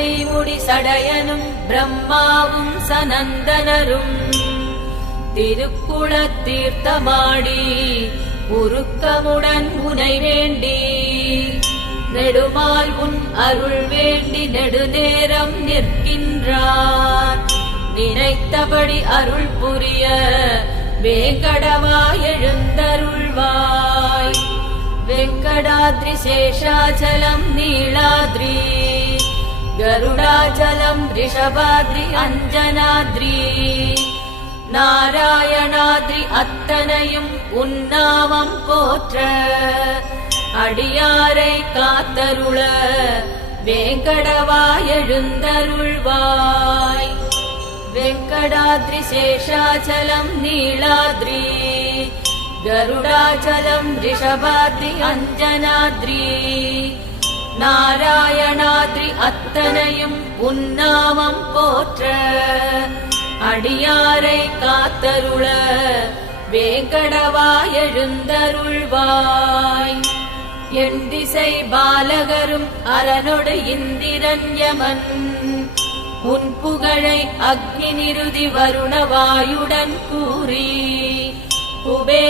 திரைமுடி சடையனும் பிரம்மாவும் சனந்தனரும் திருக்குளத் தீர்த்தமாடி உருக்கமுடன் உனை வேண்டி நெடுமால் உன் அருள் வேண்டி நெடுநேரம் நிற்கின்றார். நினைத்தபடி அருள் புரிய வேங்கடவாய் எழுந்தருள்வாய். வெங்கடாத்ரி சேஷாச்சலம் நீளாத்ரி கருடாச்சலம் ரிஷபாத்ரி அஞ்சனாத்ரி நாராயணாத்ரி அத்தனையும் உன்னாமம் போற்ற அடியாரை காத்தருள வேங்கடவாய் எழுந்தருள்வாய். வெங்கடாத்ரி சேஷாச்சலம் நீளாத்ரி கருடாச்சலம் ரிஷபாத்ரி அஞ்சனாத்ரி நாராயணாத்ரி அத்தனையும் உன்னாமம் போற்ற அடியாரை காத்தருள வேங்கடவாய் எழுந்தருள்வாய். என் திசை பாலகரும் அரனொடு இந்திரன் யமன் உன் புகழை அக்னி நிருதி வருணவாயுடன் கூறி குபேர